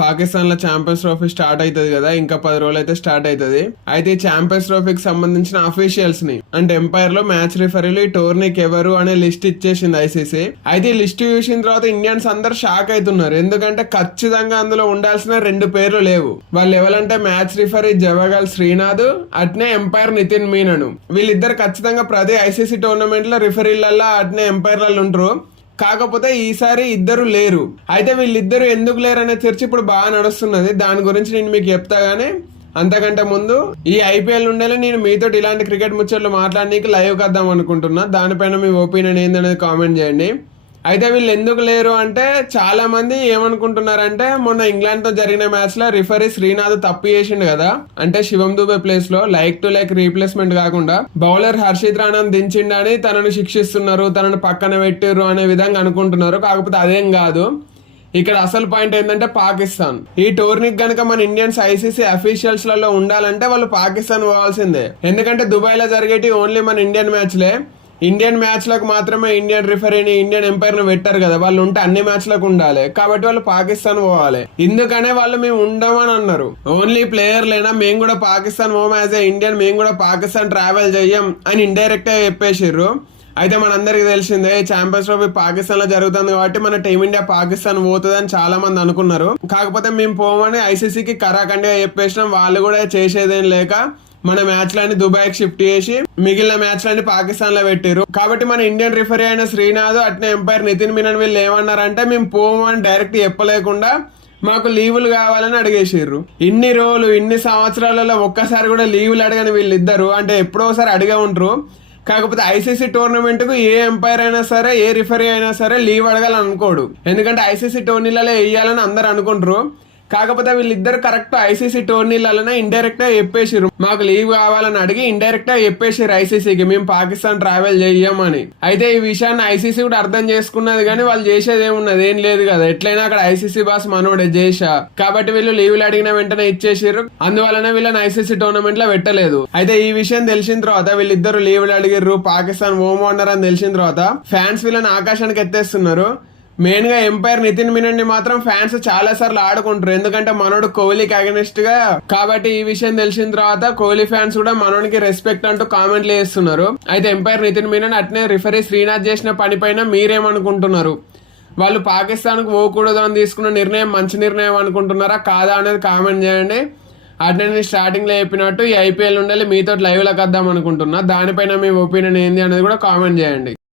పాకిస్తాన్ లో champions trophy start అవుతుంది కదా, ఇంకా 10 రోజులు అయితే స్టార్ట్ అవుతుంది. అయితే ఈ ఛాంపియన్స్ ట్రోఫీకి సంబంధించిన అఫీషియల్స్ ని అంటే ఎంపైర్ లో మ్యాచ్ రిఫరీలు ఈ టోర్నీకి ఎవరు అనే లిస్ట్ ఇచ్చేసింది ఐసీసీ. అయితే ఈ లిస్ట్ చూసిన తర్వాత ఇండియన్స్ అందరు షాక్ అవుతున్నారు. ఎందుకంటే ఖచ్చితంగా అందులో ఉండాల్సిన 2 పేర్లు లేవు. వాళ్ళు ఎవరంటే మ్యాచ్ రిఫరీ జవగల్ శ్రీనాథ్, అట్నే ఎంపైర్ నితిన్ మీనన్. వీళ్ళిద్దరు ఖచ్చితంగా ప్రతి ఐసీసీ టోర్నమెంట్ లో రిఫరీలల్లా అట్నే ఎంపైర్లలో ఉంటారు. కాకపోతే ఈసారి ఇద్దరు లేరు. అయితే వీళ్ళిద్దరు ఎందుకు లేరు అనే చర్చ ఇప్పుడు బాగా నడుస్తున్నది. దాని గురించి నేను మీకు చెప్తా గానీ అంతకంటే ముందు ఈ ఐపీఎల్ ఉండేలా నేను మీతో ఇలాంటి క్రికెట్ ముచ్చట్లు మాట్లాడడానికి లైవ్ కద్దాం అనుకుంటున్నా. దానిపైన మీ ఒపీనియన్ ఏందనేది కామెంట్ చేయండి. అయితే వీళ్ళు ఎందుకు లేరు అంటే చాలా మంది ఏమనుకుంటున్నారంటే మొన్న ఇంగ్లాండ్ తో జరిగిన మ్యాచ్ లో రిఫరీ శ్రీనాథ్ తప్పు చేసిండు కదా, అంటే శివం దుబే ప్లేస్ లో లైక్ టు లైక్ రీప్లేస్మెంట్ కాకుండా బౌలర్ హర్షిత్ రాణాను దించిండని తనను శిక్షిస్తున్నారు, తనను పక్కన పెట్టారు అనే విధంగా అనుకుంటున్నారు. కాకపోతే అదేం కాదు. ఇక్కడ అసలు పాయింట్ ఏంటంటే పాకిస్తాన్ ఈ టోర్నీకి గనక మన ఇండియన్స్ ఐసీసీ అఫీషియల్స్ లలో ఉండాలంటే వాళ్ళు పాకిస్తాన్ పోవాల్సిందే. ఎందుకంటే దుబాయ్ లో జరిగేటి ఓన్లీ మన ఇండియన్ మ్యాచ్లే. ఇండియన్ మ్యాచ్లకు మాత్రమే ఇండియన్ రిఫరీని ఇండియన్ ఎంపైర్ ను పెట్టారు కదా, వాళ్ళు ఉంటే అన్ని మ్యాచ్లకు ఉండాలి. కాబట్టి వాళ్ళు పాకిస్తాన్ పోవాలి. ఇందుకనే వాళ్ళు మేము ఉండమని అన్నారు. ఓన్లీ ప్లేయర్ లేనా మేము కూడా పాకిస్తాన్ పోం, యాజ్ ఏ ఇండియన్ మేము కూడా పాకిస్తాన్ ట్రావెల్ చెయ్యం అని ఇండైరెక్ట్ గా చెప్పేసిర్రు. అయితే మనందరికి తెలిసిందే ఛాంపియన్స్ ట్రోఫీ పాకిస్తాన్ లో జరుగుతుంది కాబట్టి మన టీమిండియా పాకిస్తాన్ పోతుంది అని చాలా మంది అనుకున్నారు. కాకపోతే మేము పోమని ఐసీసీకి కరాఖండిగా చెప్పేసినాం. వాళ్ళు కూడా చేసేదేం లేక మన మ్యాచ్లన్నీ దుబాయ్కి షిఫ్ట్ చేసి మిగిలిన మ్యాచ్లన్నీ పాకిస్తాన్ లో పెట్టారు. కాబట్టి మన ఇండియన్ రిఫరీ అయిన శ్రీనాథ్ అట్నే ఎంపైర్ నితిన్ మీనన్ వీళ్ళు ఏమన్నారంటే మేము పోమని డైరెక్ట్ చెప్పలేకుండా మాకు లీవులు కావాలని అడిగేసారు. ఇన్ని రోజులు ఇన్ని సంవత్సరాలలో ఒక్కసారి కూడా లీవులు అడగని వీళ్ళిద్దరు అంటే ఎప్పుడో ఒకసారి అడిగే ఉంటారు. కాకపోతే ఐసీసీ టోర్నమెంట్ కు ఏ ఎంపైర్ అయినా సరే ఏ రిఫరీ అయినా సరే లీవ్ అడగాలని అనుకోడు. ఎందుకంటే ఐసీసీ టోర్నీలలో వేయాలని అందరు అనుకుంటారు. కాకపోతే వీళ్ళిద్దరు కరెక్ట్ ఐసీసీ టోర్నీలలోనే ఇండైరెక్ట్ గా చెప్పేసారు మాకు లీవ్ కావాలని అడిగి ఇండైరెక్ట్ గా చెప్పేసారు ఐసీసీకి మేము పాకిస్తాన్ ట్రావెల్ చెయ్యమని. అయితే ఈ విషయాన్ని ఐసీసీ కూడా అర్థం చేసుకున్నది కానీ వాళ్ళు చేసేది ఏమున్నది ఏం లేదు కదా, ఎట్లయినా అక్కడ ఐసీసీ బాస్ మనోడే జేషా. కాబట్టి వీళ్ళు లీవ్లు అడిగిన వెంటనే ఇచ్చేసారు. అందువలన వీళ్ళని ఐసీసీ టోర్నమెంట్ లో పెట్టలేదు. అయితే ఈ విషయం తెలిసిన తర్వాత వీళ్ళిద్దరు లీవ్లు అడిగిర్రు, పాకిస్తాన్ హోమ్ ఓనర్ అని తెలిసిన తర్వాత ఫ్యాన్స్ వీళ్ళని ఆకాశానికి ఎత్తేస్తున్నారు. మెయిన్ గా ఎంపైర్ నితిన్ మీనన్ ని మాత్రం ఫ్యాన్స్ చాలా సార్లు ఆడుకుంటారు. ఎందుకంటే మనోడు కోహ్లీకి అగెనిస్ట్ గా. కాబట్టి ఈ విషయం తెలిసిన తర్వాత కోహ్లీ ఫ్యాన్స్ కూడా మనోడికి రెస్పెక్ట్ అంటూ కామెంట్లు చేస్తున్నారు. అయితే ఎంపైర్ నితిన్ మీనన్ అట్నే రిఫరీ శ్రీనాథ్ చేసిన పని పైన మీరేమనుకుంటున్నారు? వాళ్ళు పాకిస్తాన్ కు పోకూడదు అని తీసుకున్న నిర్ణయం మంచి నిర్ణయం అనుకుంటున్నారా కాదా అనేది కామెంట్ చేయండి. అట్నే నేను స్టార్టింగ్ లో చెప్పినట్టు ఈ ఐపీఎల్ ఉండాలి మీతో లైవ్ లకు వద్దాం అనుకుంటున్నా. దానిపైన మీ ఒపీనియన్ ఏంది అనేది కూడా కామెంట్ చేయండి.